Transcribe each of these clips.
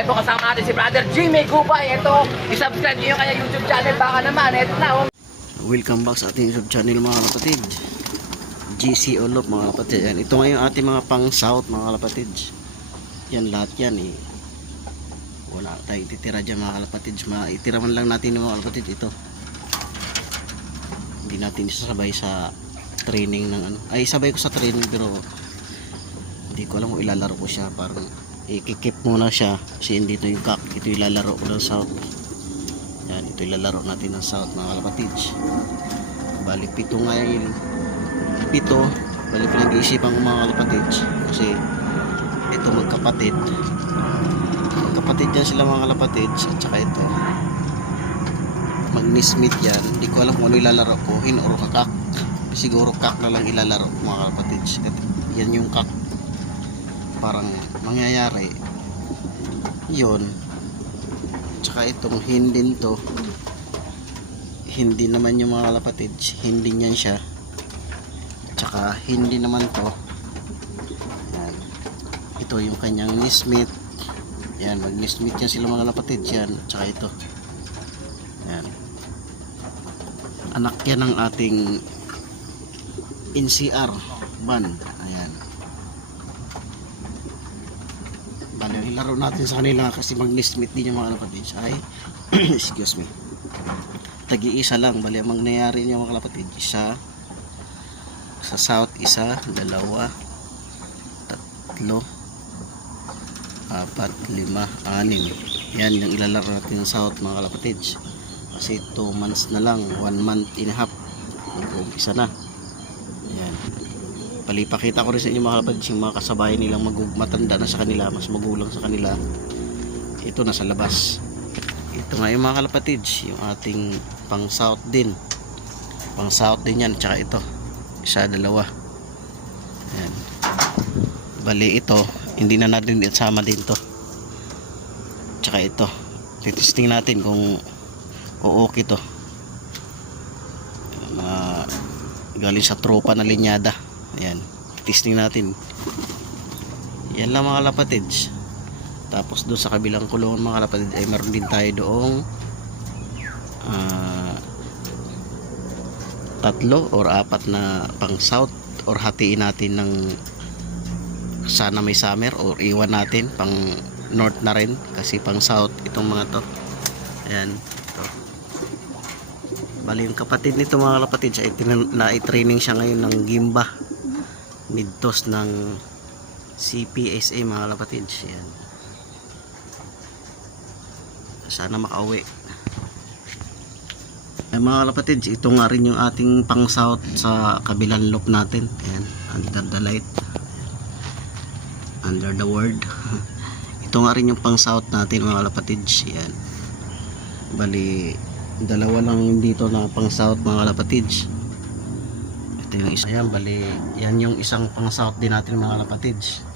Ito kasama natin si Brother Jimmy Gubay. Ito, isubscribe niyo yung kanya YouTube channel. Baka naman, ito na oh. Welcome back sa ating YouTube channel mga kapatid. GC Olop mga kapatid. Yan. Ito ngayon ating mga pang south mga kapatid. Yan lahat yan eh. Wala tayong titira dyan mga kapatid. Itiraman lang natin mga kapatid ito. Hindi natin isasabay sa training ng ano. Ay sabay ko sa training pero hindi ko alam kung ilalaro ko siya. Parang ikikip muna siya. Kasi dito yung cock. Ito ilalaro ko ng south. Yan, ito ilalaro natin ng south mga kapatid. Bali pito ngayon. Pito. Bali pinag-iisipan ko mga kapatid. Kasi ito magkapatid. Magkapatid yan sila mga kapatid. At saka ito mag-nismith yan. Hindi ko alam kung ano ilalaro ko. Hin or kakak. Siguro kak na lang ilalaro ko mga kapatid. Yan yung kak. Parang mangyayari yun. Tsaka itong hindi to, hindi naman yung mga kalapatid, hindi niyan siya. Tsaka hindi naman to. Yan. Ito yung kanyang nismith. Yan, mag-nismith yan sila mga kalapatid. Yan, tsaka ito. Yan. Anak yan ng ating NCR band. Ayan. Bali, ilaro natin sa kanila kasi mag-nismith din yung mga kalapatid ay excuse me, tagi-isa lang. Bali, ang mangyayari niya mga kalapatid, isa sa south, isa, dalawa, tatlo, apat, lima, anim. Yan yung ilalaro natin ng south mga kalapatid kasi 2 months na lang, 1 month and a half mag-umpisa na. Yan. Bali, pakita ko rin sa inyo mga kapatid yung mga kasabay nilang matanda na sa kanila, mas magulang sa kanila. Ito nasa labas. Ito nga yung mga kalapatid, yung ating pang south din. Pang south din yan, tsaka ito. Isa, dalawa. Ayan. Bali, ito, hindi na natin isama din to. Tsaka ito. Titesting natin kung okay to. Galing sa tropa na linyada. Ayan, testing natin. Yan lang mga kapatids. Tapos doon sa kabilang kulungan mga kapatid ay meron din tayo doong tatlo or apat na pang south, or hatiin natin ng sana may summer or iwan natin pang north na rin kasi pang south itong mga to. Ayan, ito. Bali yung kapatid nito mga kapatid ay na-training siya ngayon ng Gimba Midtos ng CPSA mga kapatid. Yan. Sana makauwi. Ay mga kapatid, ito nga rin yung ating pang south sa kabilang loop natin. Ayan, under the light, under the word. Ito nga rin yung pang south natin mga kapatid. Yan. Bali, dalawa lang dito na pang south mga kapatid. Ito yung isa. Ayan, bali, yan yung isang pang south din natin mga kapatids.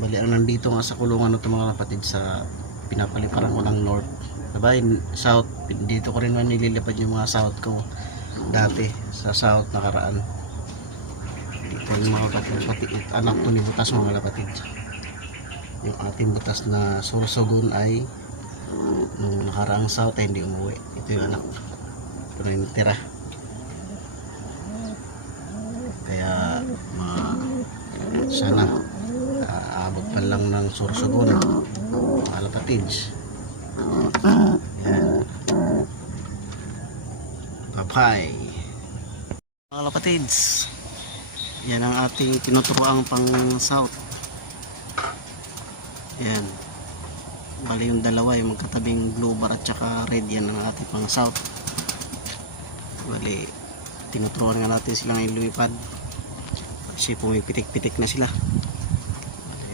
Bali, ang nandito nga sa kulungan ito mga kapatids sa pinapaliparan ko ng north. Diba, south, dito ko rin man nililipad yung mga south ko dati sa south nakaraan. Dito yung mga kapatid, anak ko ni Butas mga kapatids. Yung ating Butas na Sorsogon ay nung nakaraang south ay hindi umuwi. Ito yung anak. Ito na yung tira. Kaya sana aabot pa lang ng Sorsogon mga kapatids. Yan. Bye-bye mga kapatids. Yan ang ating tinuturoang pang south. Yan. Bali yung dalawa yung magkatabing blue bar at saka red, yan ang ating pang south. Bali tinuturuan nga natin sila ngayon lumipad kasi pumipitik-pitik na sila.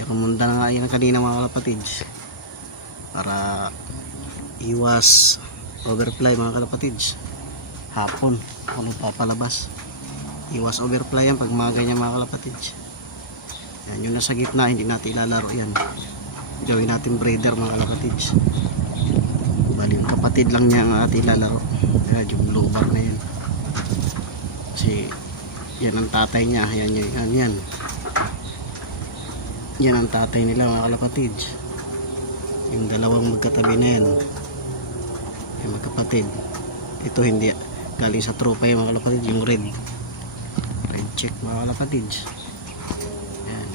Rumunda na nga yan kanina mga kalapatids para iwas overfly mga kalapatids. Hapon kung papalabas, iwas overfly yan pag mga ganyan mga kalapatids. Yan yung nasa gitna, hindi natin ilalaro yan. Gawin natin breeder mga kalapatids. Bali yung kapatid lang niya ang ating ilalaro. Yan yung blue bar na yan kasi yan ang tatay niya. Yan ang tatay nila mga kalapatids. Yung dalawang magkatabi na yan. Yung magkapatid. Ito hindi galing sa tropa yung mga kalapatid. Yung red check mga kalapatid. Yan.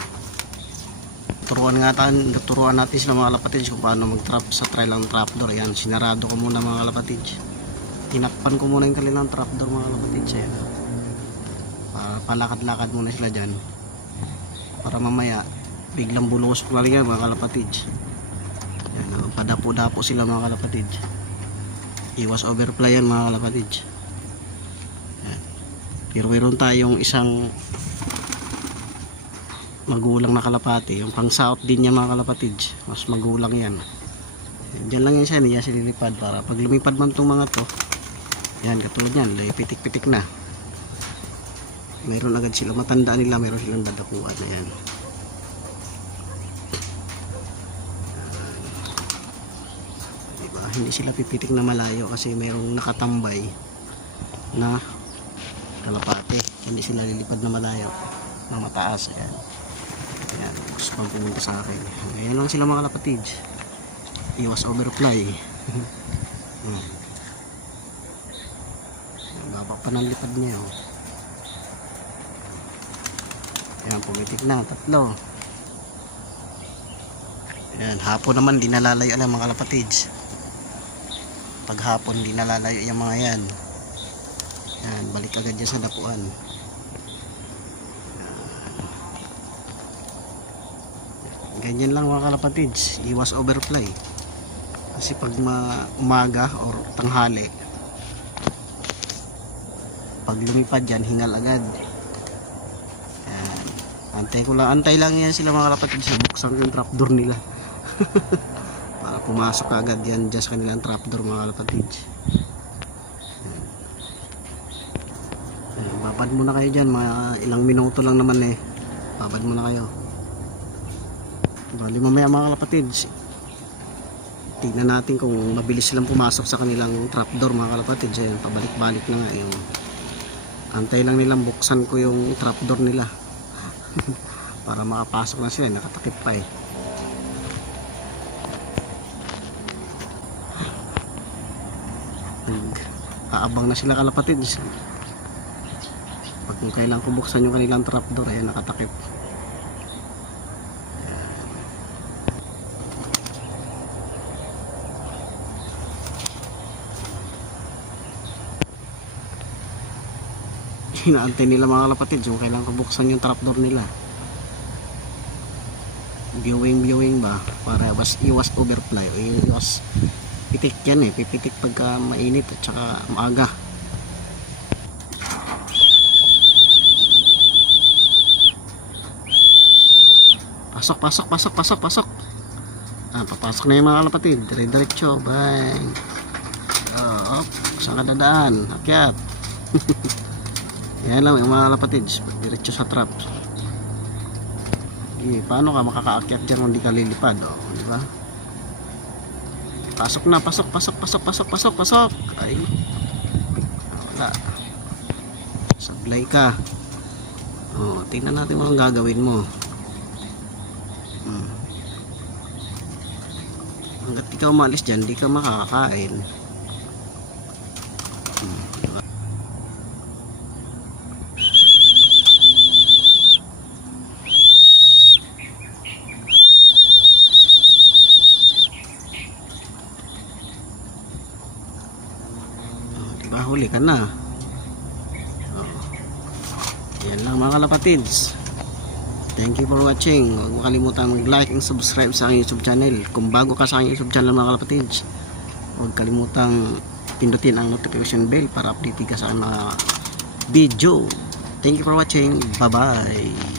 Turuan natin sila mga kalapatid kung paano mag-trap sa trailang trapdoor. Yan, sinarado ko muna mga kalapatid. Tinakpan ko muna yung kanilang trapdoor mga kalapatid. Yan. Para palakad-lakad muna sila dyan. Para mamaya biglang bulusok lang yan mga kalapatid. Yan, padapo-dapo sila mga kalapatid. Iwas overfly yan mga kalapatid. Yan. Pero meron tayong isang magulang na kalapati. Yung pang south din niya mga kalapatid. Mas magulang yan. Diyan lang yan siya. Niya sililipad para pag lumipad man itong mga to. Yan katulad yan. Pitik-pitik na. Meron agad sila. Matandaan nila. Meron silang dadakuan na yan. Hindi sila pipitik na malayo kasi mayroong nakatambay na kalapati. Hindi sila lilipad na malayo na mataas. Ayan. Ayan. Gusto pang pumunta sa akin. Ayan lang sila mga kalapatid. Iwas overfly. Baba pa ng lipad niya. Oh. Ayan, pumitik na. Tatlo. Ayan, hapon naman di nalalayo lang mga kalapatid. Pag hapon di nalalayo yung mga yan. Yan, balik agad dyan sa dapuan. Ganyan lang mga kalapatids, iwas overfly. Kasi pag umaga or tanghali, pag lumipad yan, hingal agad. Yan. Antay lang yan sila mga kalapatids. Buksan yung trapdoor nila. Para pumasok agad yan dyan sa kanilang trapdoor mga kalapatids. Babad muna kayo dyan, mga ilang minuto lang naman eh. Babad muna kayo. Bali mamaya mga kalapatids, tignan natin kung mabilis silang pumasok sa kanilang trapdoor mga kalapatids. Ayan, pabalik-balik na nga yung antay lang nilang buksan ko yung trapdoor nila. Para makapasok na sila, nakatakip pa eh. Aabang na sila kalapatids. Pag kung kailangan ko buksan yung kanilang trapdoor, ayan nakatakip. Inaantay nila mga kalapatids kung kailangan ko buksan yung trapdoor nila. Viewing ba para iwas overfly o iwas pitik yan eh, pipitik pagka mainit at saka maaga. Pasok. Papasok na yung mga kalapatid. Dire-diretso, bye. Saan ka dadaan? Akyat. Yan lang yung mga kalapatid, diretso sa trap. Paano ka makakaakyat dyan kung di ka lilipad? Di ba? Pasok. Ay. Wala. Sablay ka. Tingnan natin mga gagawin mo. Hanggat ikaw umalis dyan, di ka makakakain. Diba, huli ka na. Yan lang mga kalapatids. Thank you for watching. Huwag mo kalimutan mag-like and subscribe sa aking YouTube channel. Kung bago ka sa aking YouTube channel mga kalapatids, huwag kalimutang pindutin ang notification bell para update ka sa mga video. Thank you for watching. Bye bye.